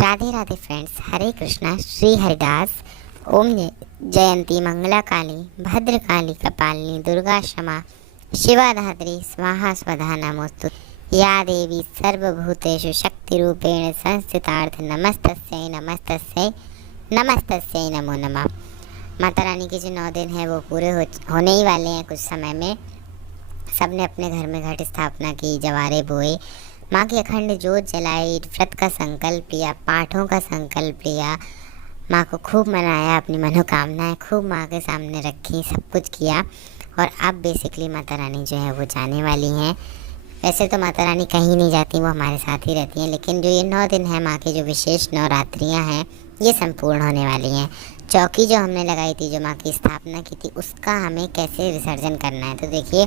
Radhe Radhe friends, हरे कृष्णा, श्री हरिदास। ओम जयंती मंगला काली भद्रकाली कपालिनी दुर्गा क्षमा शिवा धात्री स्वाहा स्वधा नमोस्तु। या देवी सर्वभूतेषु शक्तिरूपेण संस्थितार्थ नमस्तस्यै नमस्तस्यै नमस्तस्यै नमो नमः। माता रानी के जो 9 दिन हैं वो पूरे होने ही वाले हैं कुछ समय में। सबने अपने घर में घट स्थापना की, जवारे बोए, माँ की अखंड जोत जलाई, व्रत का संकल्प लिया, पाठों का संकल्प लिया, माँ को खूब मनाया, अपनी मनोकामनाएं खूब माँ के सामने रखी, सब कुछ किया। और अब बेसिकली माता रानी जो है वो जाने वाली हैं। वैसे तो माता रानी कहीं नहीं जाती, वो हमारे साथ ही रहती हैं, लेकिन जो ये 9 दिन है माँ की जो विशेष नवरात्रियाँ हैं ये संपूर्ण होने वाली हैं। चौकी जो हमने लगाई थी, जो माँ की स्थापना की थी, उसका हमें कैसे विसर्जन करना है। तो देखिए,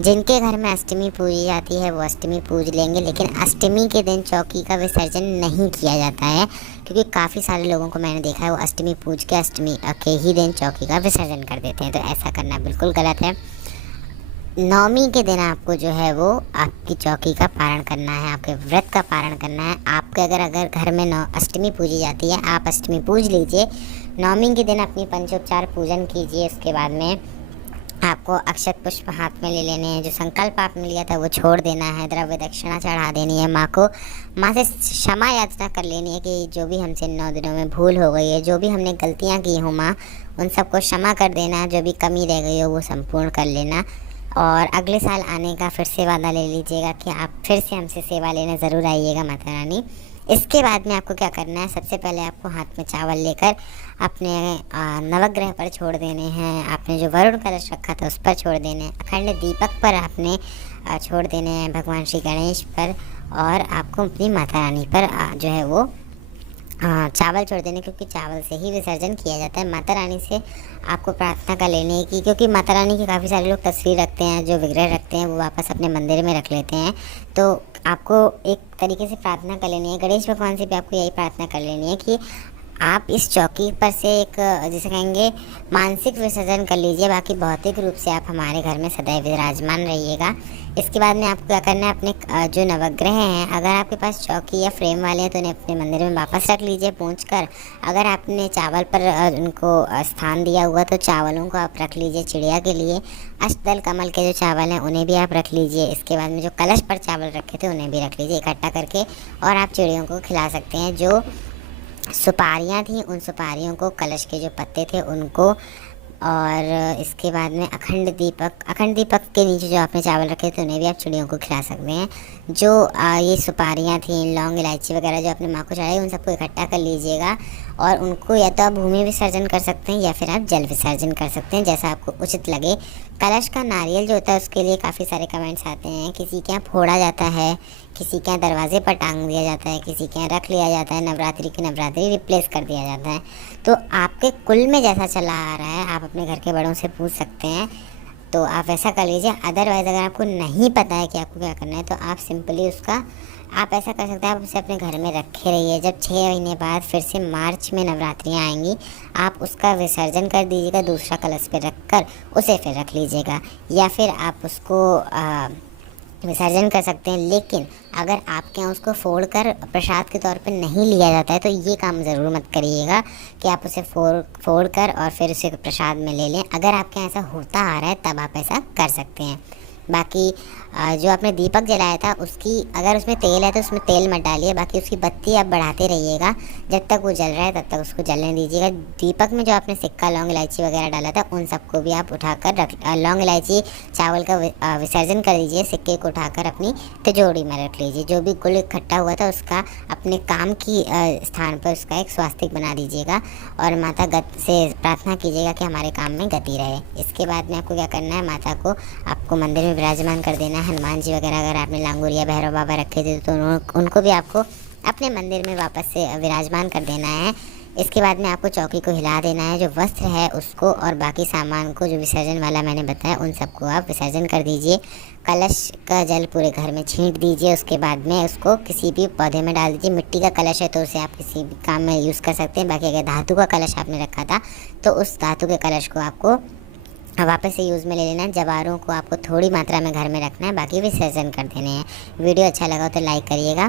जिनके घर में अष्टमी पूजी जाती है वो अष्टमी पूज लेंगे, लेकिन अष्टमी के दिन चौकी का विसर्जन नहीं किया जाता है, क्योंकि काफ़ी सारे लोगों को मैंने देखा है वो अष्टमी पूज के अष्टमी के ही दिन चौकी का विसर्जन कर देते हैं। तो ऐसा करना बिल्कुल गलत है। नवमी के दिन आपको जो है वो आपकी चौकी का पारण करना है, आपके व्रत का पारण करना है। आपके अगर घर में अष्टमी पूजी जाती है, आप अष्टमी पूज लीजिए। नवमी के दिन अपनी पंचोपचार पूजन कीजिए। उसके बाद में आपको अक्षत पुष्प हाथ में ले लेने हैं। जो संकल्प आपने लिया था वो छोड़ देना है। द्रव्य दक्षिणा चढ़ा देनी है माँ को। माँ से क्षमा याचना कर लेनी है कि जो भी हमसे 9 दिनों में भूल हो गई है, जो भी हमने गलतियाँ की हो माँ, उन सबको क्षमा कर देना। जो भी कमी रह गई हो वो संपूर्ण कर लेना। और अगले साल आने का फिर से वादा ले लीजिएगा कि आप फिर से हमसे सेवा लेने ज़रूर आइएगा माता रानी। इसके बाद में आपको क्या करना है, सबसे पहले आपको हाथ में चावल लेकर अपने नवग्रह पर छोड़ देने हैं। आपने जो वरुण कलश रखा था उस पर छोड़ देने हैं। अखंड दीपक पर आपने छोड़ देने हैं, भगवान श्री गणेश पर। और आपको अपनी माता रानी पर जो है वो चावल छोड़ देने, क्योंकि चावल से ही विसर्जन किया जाता है। माता रानी से आपको प्रार्थना कर लेने की, क्योंकि माता रानी की काफ़ी सारे लोग तस्वीर रखते हैं, जो विग्रह रखते हैं वो वापस अपने मंदिर में रख लेते हैं। तो आपको एक तरीके से प्रार्थना कर लेनी है, गणेश भगवान से भी आपको यही प्रार्थना कर लेनी है कि आप इस चौकी पर से एक जिसे कहेंगे मानसिक विसर्जन कर लीजिए। बाकी भौतिक रूप से आप हमारे घर में सदैव विराजमान रहिएगा। इसके बाद में आपको क्या करना है, अपने जो नवग्रह हैं, अगर आपके पास चौकी या फ्रेम वाले हैं तो उन्हें अपने मंदिर में वापस रख लीजिए पूंछ कर। अगर आपने चावल पर उनको स्थान दिया हुआ तो चावलों को आप रख लीजिए चिड़िया के लिए। अष्टदल कमल के जो चावल हैं उन्हें भी आप रख लीजिए। इसके बाद में जो कलश पर चावल रखे थे उन्हें भी रख लीजिए इकट्ठा करके, और आप चिड़ियों को खिला सकते हैं। जो सुपारियाँ थी उन सुपारियों को, कलश के जो पत्ते थे उनको, और इसके बाद में अखंड दीपक के नीचे जो आपने चावल रखे थे उन्हें भी आप चिड़ियों को खिला सकते हैं। जो ये सुपारियाँ थी, लौंग इलायची वगैरह जो आपने माँ को चढ़ाई, उन सबको इकट्ठा कर लीजिएगा। और उनको या तो आप भूमि विसर्जन कर सकते हैं या फिर आप जल विसर्जन कर सकते हैं, जैसा आपको उचित लगे। कलश का नारियल जो होता है उसके लिए काफ़ी सारे कमेंट्स आते हैं। किसी के यहाँ फोड़ा जाता है, किसी के यहाँ दरवाजे पर टांग दिया जाता है, किसी के यहाँ रख लिया जाता है, नवरात्रि की नवरात्रि रिप्लेस कर दिया जाता है। तो आपके कुल में जैसा चला आ रहा है आप अपने घर के बड़ों से पूछ सकते हैं, तो आप वैसा कर लीजिए। अदरवाइज़ अगर आपको नहीं पता है कि आपको क्या करना है तो आप सिंपली उसका आप ऐसा कर सकते हैं, आप उसे अपने घर में रखे रहिए। जब 6 महीने बाद फिर से मार्च में नवरात्रियाँ आएंगी, आप उसका विसर्जन कर दीजिएगा, दूसरा कलश पे रख कर उसे फिर रख लीजिएगा, या फिर आप उसको विसर्जन कर सकते हैं। लेकिन अगर आपके यहाँ उसको फोड़कर प्रसाद के तौर पे नहीं लिया जाता है तो ये काम ज़रूर मत करिएगा कि आप उसे फोड़ कर और फिर उसे प्रसाद में ले लें। अगर आपके यहाँ ऐसा होता आ रहा है तब आप ऐसा कर सकते हैं। बाकी जो आपने दीपक जलाया था उसकी, अगर उसमें तेल है तो उसमें तेल मत डालिए, बाकी उसकी बत्ती आप बढ़ाते रहिएगा। जब तक वो जल रहा है तब तक उसको जलने दीजिएगा। दीपक में जो आपने सिक्का, लौंग इलायची वगैरह डाला था उन सबको भी आप उठाकर लौंग इलायची चावल का विसर्जन कर दीजिए। सिक्के को उठाकर अपनी तिजोरी में रख लीजिए। जो भी गुल इकट्ठा हुआ था उसका अपने काम की स्थान पर उसका एक स्वास्तिक बना दीजिएगा, और माता से प्रार्थना कीजिएगा कि हमारे काम में गति रहे। इसके बाद में आपको क्या करना है, माता को आपको मंदिर में विराजमान कर देना है। हनुमान जी वगैरह अगर आपने लांगूर या भैरव बाबा रखे थे तो उनको भी आपको अपने मंदिर में वापस से विराजमान कर देना है। इसके बाद में आपको चौकी को हिला देना है। जो वस्त्र है उसको और बाकी सामान को, जो विसर्जन वाला मैंने बताया, उन सबको आप विसर्जन कर दीजिए। कलश का जल पूरे घर में छींट दीजिए। उसके बाद में उसको किसी भी पौधे में डाल दीजिए। मिट्टी का कलश है तो उसे आप किसी भी काम में यूज़ कर सकते हैं। बाकी अगर धातु का कलश आपने रखा था तो उस धातु के कलश को आपको वापस से यूज़ में ले लेना है। जवारों को आपको थोड़ी मात्रा में घर में रखना है, बाकी विसर्जन कर देने हैं। वीडियो अच्छा लगा तो लाइक करिएगा।